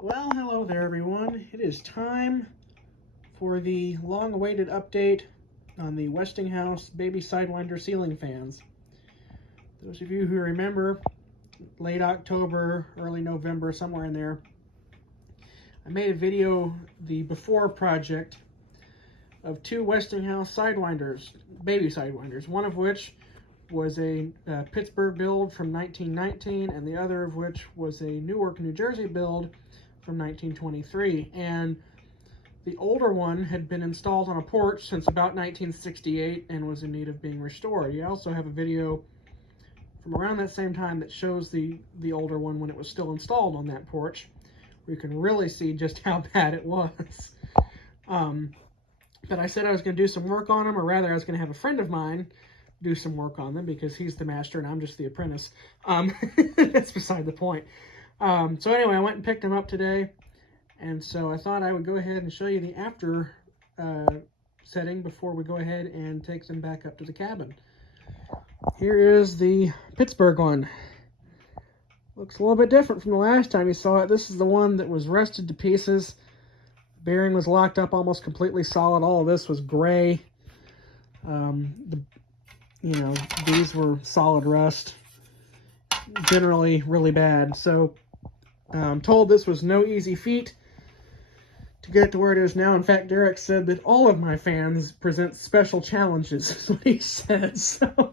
Well, hello there, everyone. It is time for the long-awaited update on the Westinghouse baby Sidewinder ceiling fans. Those of you who remember, late October, early November, somewhere in there, I made a video, the before project, of two Westinghouse Sidewinders, baby Sidewinders, one of which was a Pittsburgh build from 1919, and the other of which was a Newark, New Jersey build from 1923. And the older one had been installed on a porch since about 1968 and was in need of being restored. You also have a video from around that same time that shows the older one when it was still installed on that porch, where you can really see just how bad it was. But I said I was going to do some work on them, or rather I was going to have a friend of mine do some work on them because he's the master and I'm just the apprentice. That's beside the point. So anyway, I went and picked them up today, and so I thought I would go ahead and show you the after setting before we go ahead and take them back up to the cabin. Here is the Pittsburgh one. Looks a little bit different from the last time you saw it. This is the one that was rusted to pieces. Bearing was locked up almost completely solid. All of this was gray. These were solid rust. Generally really bad. So I'm told this was no easy feat to get it to where it is now. In fact, Derek said that all of my fans present special challenges, is what he said. So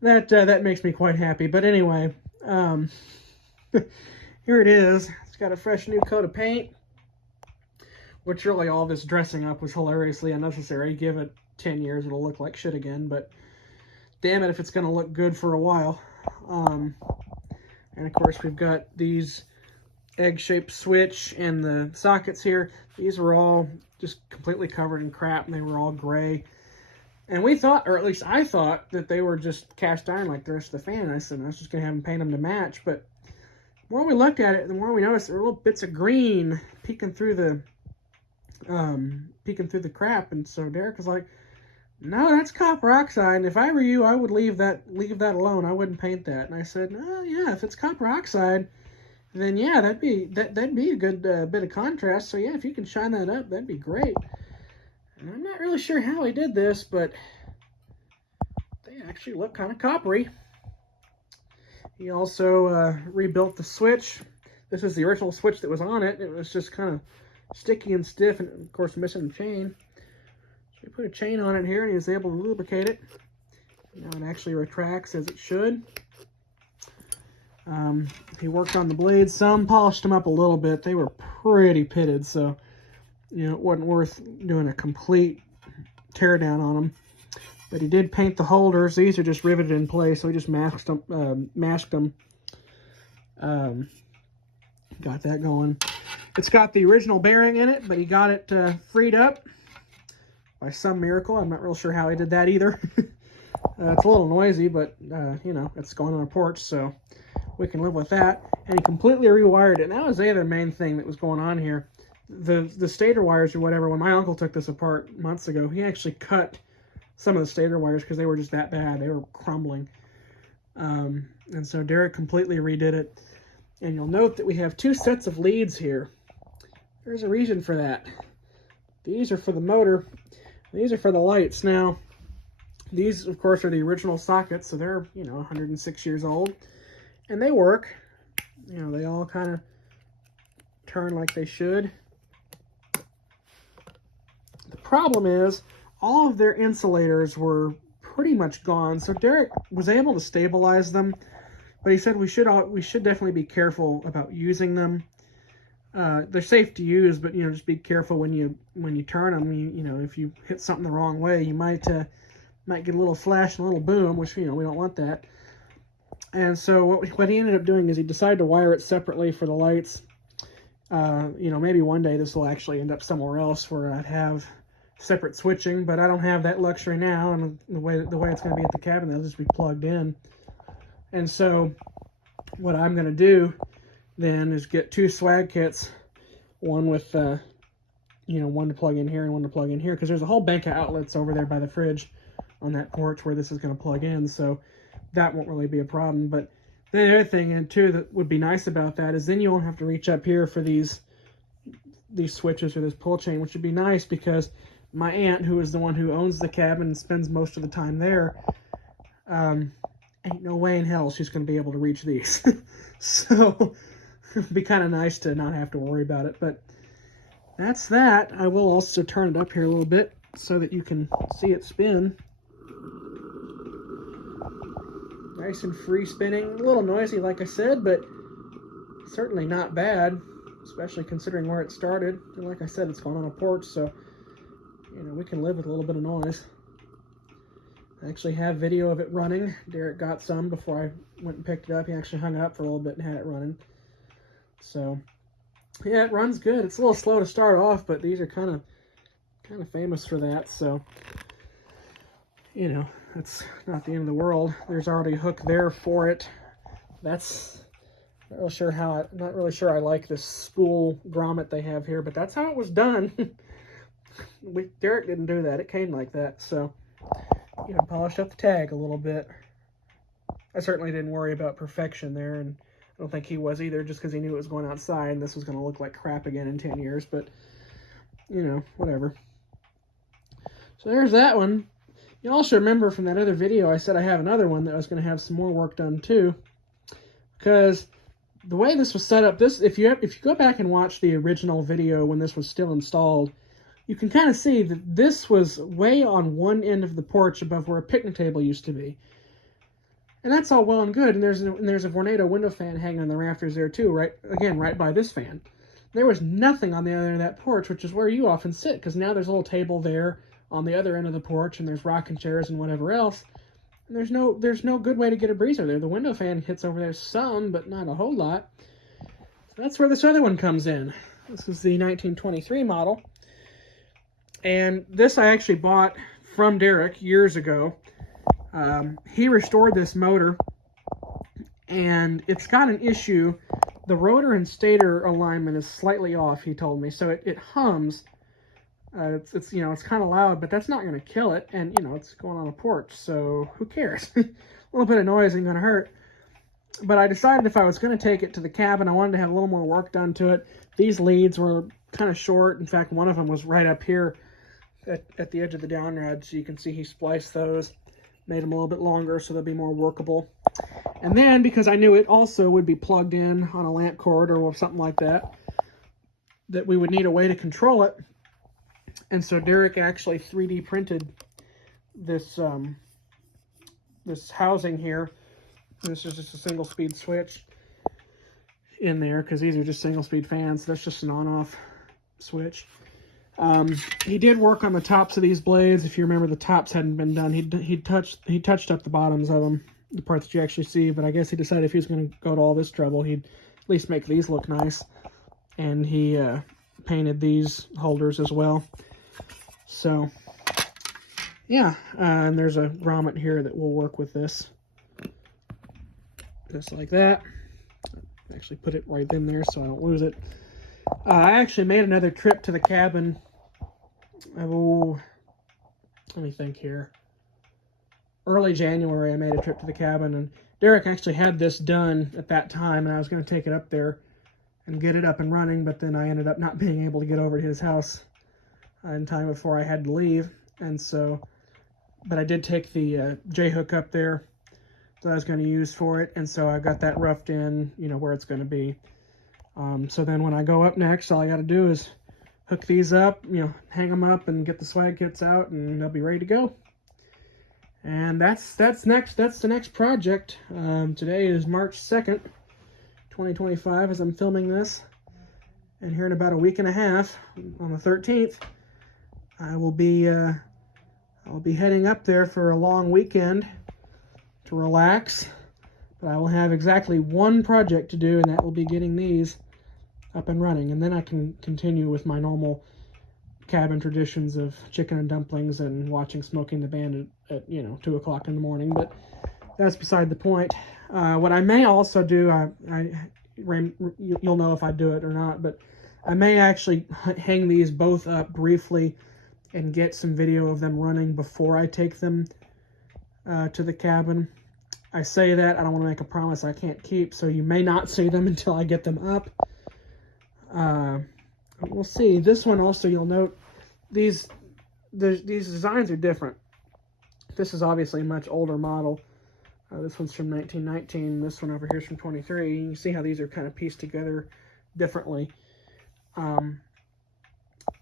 that makes me quite happy. But anyway, here it is. It's got a fresh new coat of paint, which really all this dressing up was hilariously unnecessary. Give it 10 years, it'll look like shit again, but damn it if it's going to look good for a while. And of course we've got these egg-shaped switch and the sockets here. These were all just completely covered in crap, and they were all gray. And we thought, or at least I thought, that they were just cast iron like the rest of the fan. I said I was just going to have them paint them to match, but the more we looked at it, the more we noticed there were little bits of green peeking through the crap. And so Derek was like, "No, that's copper oxide. And if I were you, I would leave that alone. I wouldn't paint that." And I said, "Oh yeah, if it's copper oxide, then yeah, that'd be a good bit of contrast. So yeah, if you can shine that up, that'd be great." And I'm not really sure how he did this, but they actually look kind of coppery. He also rebuilt the switch. This is the original switch that was on it. It was just kind of sticky and stiff, and of course missing a chain. We put a chain on it here, and he was able to lubricate it. Now it actually retracts as it should. He worked on the blades some, polished them up a little bit. They were pretty pitted, so it wasn't worth doing a complete tear down on them. But he did paint the holders. These are just riveted in place, so he just masked them. Got that going. It's got the original bearing in it, but he got it freed up by some miracle. I'm not real sure how he did that either. It's a little noisy, but it's going on a porch, so we can live with that. And he completely rewired it. And that was the other main thing that was going on here. The stator wires or whatever, when my uncle took this apart months ago, he actually cut some of the stator wires because they were just that bad. They were crumbling. And so Derek completely redid it. And you'll note that we have two sets of leads here. There's a reason for that. These are for the motor. These are for the lights. Now, these, of course, are the original sockets, so they're, 106 years old. And they work. They all kind of turn like they should. The problem is, all of their insulators were pretty much gone, so Derek was able to stabilize them, but he said we should definitely be careful about using them. They're safe to use, but just be careful when you turn them. If you hit something the wrong way, you might get a little flash and a little boom, which we don't want that. And so what he ended up doing is he decided to wire it separately for the lights. Maybe one day this will actually end up somewhere else where I'd have separate switching, but I don't have that luxury now, and the way it's going to be at the cabin, they'll just be plugged in. And so what I'm going to do then is get two swag kits, one with one to plug in here and one to plug in here, because there's a whole bank of outlets over there by the fridge on that porch where this is going to plug in, so that won't really be a problem. But The other thing, and too, that would be nice about that is then you won't have to reach up here for these switches or this pull chain, which would be nice because my aunt, who is the one who owns the cabin and spends most of the time there, ain't no way in hell she's going to be able to reach these. So it'd be kind of nice to not have to worry about it. But that's that. I will also turn it up here a little bit so that you can see it spin. Nice and free spinning. A little noisy, like I said, but certainly not bad, especially considering where it started. And like I said, it's going on a porch, so you know, we can live with a little bit of noise. I actually have video of it running. Derek got some before I went and picked it up. He actually hung it up for a little bit and had it running. So yeah, it runs good. It's a little slow to start off, but these are kind of famous for that, so you know, it's not the end of the world. There's already a hook there for it. That's not really sure I like this spool grommet they have here, but that's how it was done. Derek didn't do that. It came like that, so you know, polished up the tag a little bit. I certainly didn't worry about perfection there, and I don't think he was either, just because he knew it was going outside and this was going to look like crap again in 10 years, but you know, whatever. So there's that one. You also remember from that other video I said I have another one that I was going to have some more work done too, because the way this was set up, if you go back and watch the original video when this was still installed, you can kind of see that this was way on one end of the porch above where a picnic table used to be. And that's all well and good, and there's a Vornado window fan hanging on the rafters there too, right by this fan. There was nothing on the other end of that porch, which is where you often sit, because now there's a little table there on the other end of the porch, and there's rocking chairs and whatever else. And there's no good way to get a breezer there. The window fan hits over there some, but not a whole lot. So that's where this other one comes in. This is the 1923 model. And this I actually bought from Derek years ago. He restored this motor, and it's got an issue. The rotor and stator alignment is slightly off, he told me, so it hums. It's you know, it's kind of loud, but that's not going to kill it, and you know, it's going on a porch, so who cares? A little bit of noise ain't going to hurt. But I decided if I was going to take it to the cabin, I wanted to have a little more work done to it. These leads were kind of short. In fact, one of them was right up here at the edge of the downrod, so you can see he spliced those, made them a little bit longer so they'll be more workable. And then, because I knew it also would be plugged in on a lamp cord or something like that, that we would need a way to control it. And so Derek actually 3D printed this this housing here. This is just a single speed switch in there, because these are just single speed fans. That's just an on-off switch. He did work on the tops of these blades. If you remember, the tops hadn't been done. He touched up the bottoms of them, the parts that you actually see, but I guess he decided if he was going to go to all this trouble, he'd at least make these look nice. And he painted these holders as well. So yeah, and there's a grommet here that will work with this, just like that. Actually put it right in there so I don't lose it. I actually made another trip to the cabin. Oh, let me think here. Early January, I made a trip to the cabin, and Derek actually had this done at that time, and I was going to take it up there and get it up and running, but then I ended up not being able to get over to his house in time before I had to leave. And so, but I did take the J-hook up there that I was going to use for it, and so I got that roughed in, you know, where it's going to be. So then when I go up next, all I got to do is hook these up, you know, hang them up and get the swag kits out, and they'll be ready to go. And that's the next project. Today is March 2nd, 2025, as I'm filming this. And here in about a week and a half, on the 13th, I will be heading up there for a long weekend to relax. But I will have exactly one project to do, and that will be getting these up and running. And then I can continue with my normal cabin traditions of chicken and dumplings and watching Smoking the Bandit at 2 o'clock in the morning. But that's beside the point. What I may also do, you'll know if I do it or not, but I may actually hang these both up briefly and get some video of them running before I take them to the cabin. I say that, I don't want to make a promise I can't keep, so you may not see them until I get them up. We'll see. This one also, you'll note, these designs are different. This is obviously a much older model. This one's from 1919. This one over here is from 23. You can see how these are kind of pieced together differently.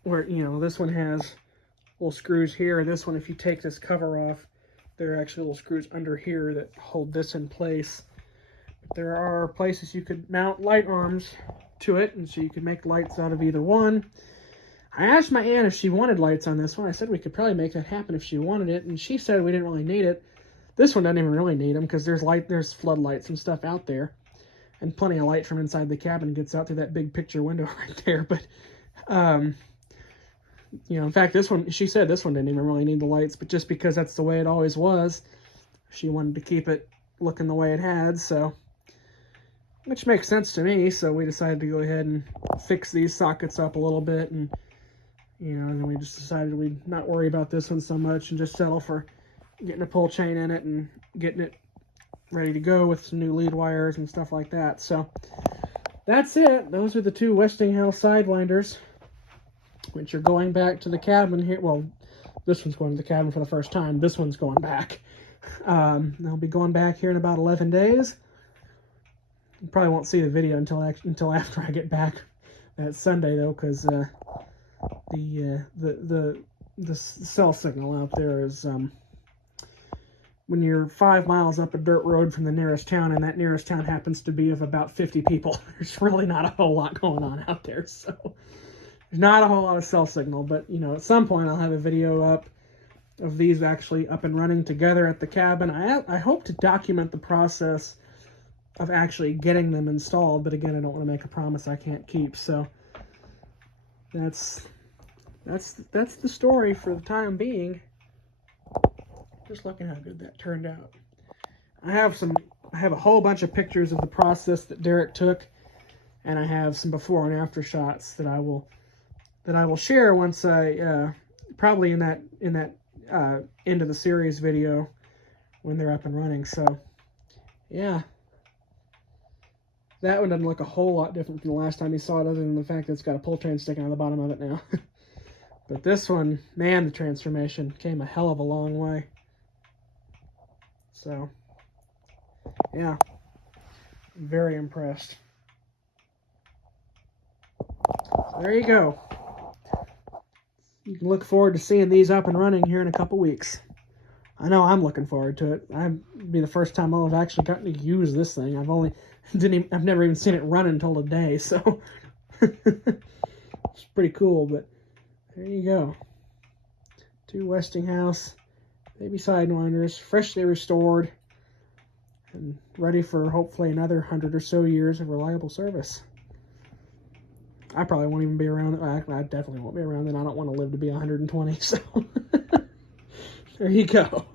Where, you know, this one has little screws here. This one, if you take this cover off, there are actually little screws under here that hold this in place. But there are places you could mount light arms to it, and so you could make lights out of either one. I asked my aunt if she wanted lights on this one. I said we could probably make that happen if she wanted it, and she said we didn't really need it. This one doesn't even really need them because there's floodlights and stuff out there, and plenty of light from inside the cabin gets out through that big picture window right there. But you know, in fact, this one, she said this one didn't even really need the lights, but just because that's the way it always was, she wanted to keep it looking the way it had, so, which makes sense to me. So we decided to go ahead and fix these sockets up a little bit, and, you know, and then we just decided we'd not worry about this one so much and just settle for getting a pull chain in it and getting it ready to go with some new lead wires and stuff like that. So that's it. Those are the two Westinghouse Sidewinders, which are going back to the cabin here. Well, this one's going to the cabin for the first time. This one's going back. They'll be going back here in about 11 days. You probably won't see the video until after I get back that Sunday, though, because the cell signal out there is when you're 5 miles up a dirt road from the nearest town, and that nearest town happens to be of about 50 people. There's really not a whole lot going on out there, so there's not a whole lot of cell signal. But, you know, at some point I'll have a video up of these actually up and running together at the cabin. I hope to document the process of actually getting them installed, but again, I don't want to make a promise I can't keep. So that's the story for the time being. Just looking how good that turned out. I have a whole bunch of pictures of the process that Derek took, and I have some before and after shots that I will share once I probably in that end of the series video when they're up and running. So yeah, that one doesn't look a whole lot different from the last time you saw it, other than the fact that it's got a pull chain sticking out of the bottom of it now. But this one, man, the transformation came a hell of a long way. So yeah, I'm very impressed. So there you go. You can look forward to seeing these up and running here in a couple weeks. I know I'm looking forward to it. It'll be the first time I'll have actually gotten to use this thing. I've never even seen it run until today, so it's pretty cool. But there you go. Two Westinghouse baby Sidewinders, freshly restored and ready for hopefully another 100 or so years of reliable service. I probably won't even be around. I definitely won't be around, and I don't want to live to be 120, so there you go.